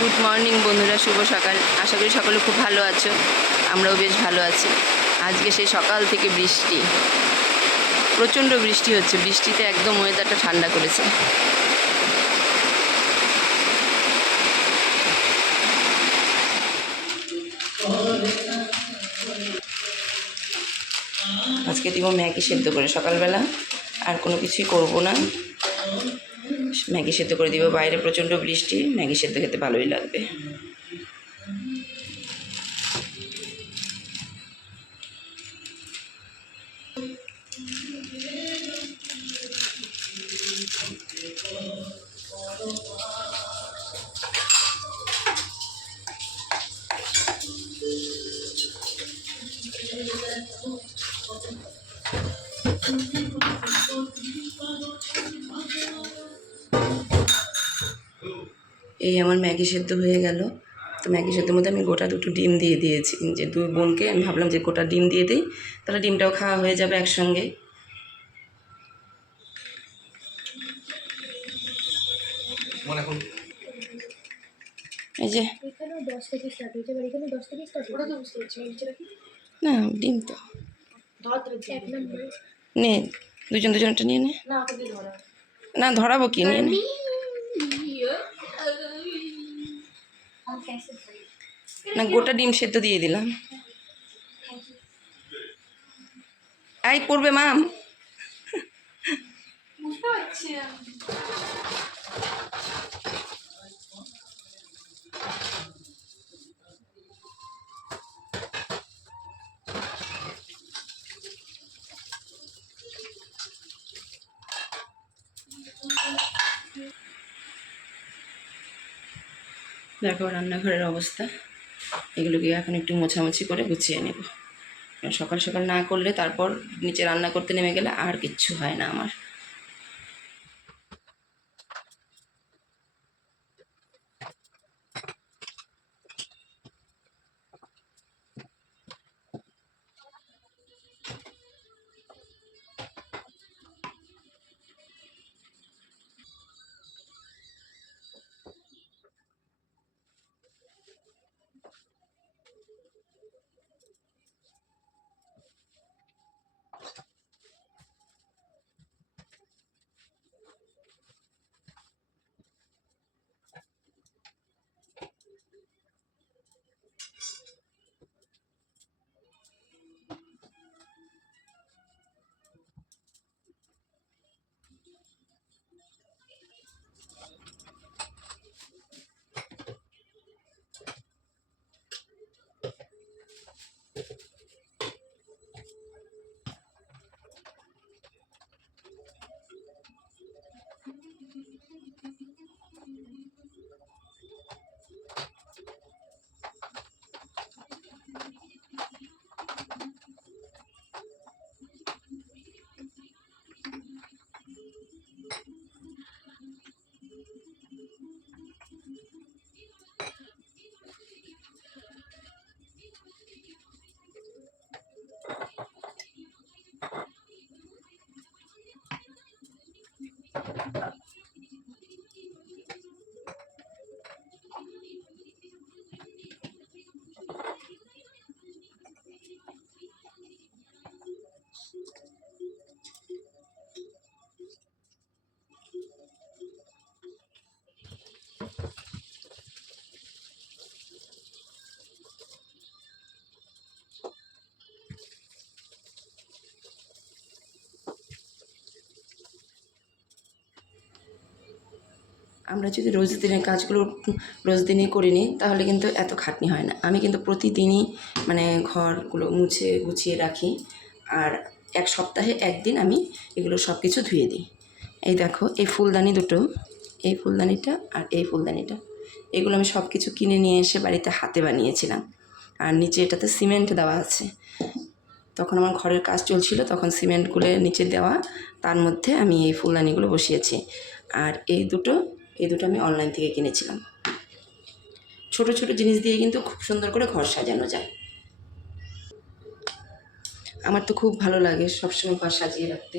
Good morning বন্ধুরা, শুভ সকাল। আশা করি সকলে খুব ভালো আছো, আমরাও বেশ ভালো আছি। আজকে সেই সকাল থেকে বৃষ্টি, প্রচণ্ড বৃষ্টি হচ্ছে। বৃষ্টিতে একদম ওয়েদারটা ঠান্ডা করেছে। আজকে দিব ম্যাগি সেদ্ধ করে সকালবেলা, আর কোনো কিছুই করব না। ম্যাগি সেদ্ধ করে দিব। বাইরে প্রচণ্ড বৃষ্টি, ম্যাগি সেদ্ধ খেতে ভালোই লাগবে। এই আমার ম্যাগি সেদ্ধ হয়ে গেল। তো ম্যাগি সেদ্ধর মধ্যে আমি গোটা 2টো ডিম দিয়ে দিয়েছি। যে 2 বোনকে আমি ভাবলাম যে গোটা ডিম দিয়ে দিই, তাহলে ডিমটাও খাওয়া হয়ে যাবে একসঙ্গে। এই যে না ডিম তো নে, দুজনটা নিয়ে নে। না ধরাবো কি, নিয়ে নে। না গোটা ডিম সেদ্ধ দিয়ে দিলাম। এই পড়বে মাম। দেখো রান্নাঘরের অবস্থা। এগুলোকে এখন একটু মোছামুছি করে গুছিয়ে নেব। সকাল সকাল না করলে তারপর নিচে রান্না করতে নেমে গেলে আর কিচ্ছু হয় না আমার। আমরা যদি রোজ দিনের কাজগুলো রোজ দিনই করে নিই তাহলে কিন্তু এত খাটনি হয় না। আমি কিন্তু প্রতিদিনই মানে ঘরগুলো মুছে গুছিয়ে রাখি, আর এক সপ্তাহে একদিন আমি এগুলো সব কিছু ধুয়ে দিই। এই দেখো এই ফুলদানি দুটো, এই ফুলদানিটা আর এই ফুলদানিটা, এগুলো আমি সব কিছু কিনে নিয়ে এসে বাড়িতে হাতে বানিয়েছিলাম। আর নিচে এটাতে সিমেন্ট দেওয়া আছে। তখন আমার ঘরের কাজ চলছিল, তখন সিমেন্টগুলো নিচে দেওয়া, তার মধ্যে আমি এই ফুলদানিগুলো বসিয়েছি। আর এই দুটো আমি অনলাইন থেকে কিনেছিলাম। ছোট ছোট জিনিস দিয়ে কিন্তু খুব সুন্দর করে ঘর সাজানো যায়। আমার তো খুব ভালো লাগে সবসময় ঘর সাজিয়ে রাখতে।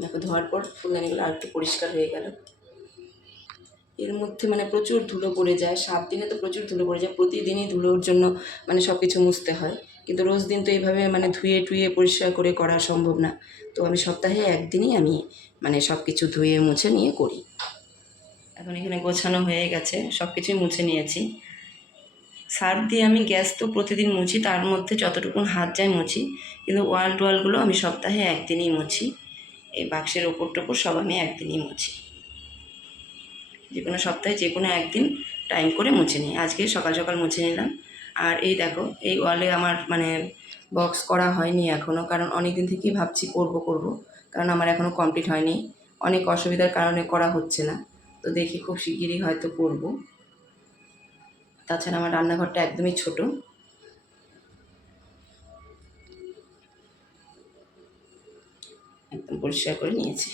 দেখো ধোয়ার পর ফুলদানিগুলো আর একটু পরিষ্কার হয়ে গেল। এর মধ্যে মানে প্রচুর ধুলো পড়ে যায়, 7 দিনে তো প্রচুর ধুলো পড়ে যায়, প্রতিদিনই ধুলোর জন্য মানে সব কিছু মুছতে হয়। কিন্তু রোজ দিন তো এইভাবে মানে ধুয়ে টুয়ে পরিষ্কার করে করা সম্ভব না। তো আমি সপ্তাহে একদিনই আমি মানে সব কিছু ধুয়ে মুছে নিয়ে করি। এখন এখানে গোছানো হয়ে গেছে, সব কিছুই মুছে নিয়েছি। সার্ফ দিয়ে আমি গ্যাস তো প্রতিদিন মুছি, তার মধ্যে যতটুকু হাত যায় মুছি, কিন্তু ওয়াল টোয়ালগুলো আমি সপ্তাহে একদিনই মুছি। এই বাক্সের ওপর টোপর সব আমি একদিনই মুছি। যে কোনো সপ্তাহে যে কোনো একদিন টাইম করে মুছে নিই। আজকে সকাল সকাল মুছে নিলাম। আর এই দেখো এই ওয়ালে আমার মানে বক্স করা হয়নি এখনও, কারণ অনেক দিন থেকেই ভাবছি করব, কারণ আমার এখনও কমপ্লিট হয়নি, অনেক অসুবিধার কারণে করা হচ্ছে না। তো দেখি খুব শিগগিরই হয়তো করব। তাছাড়া আমার রান্নাঘরটা একদমই ছোট, একদম পরিষ্কার করে নিয়েছি।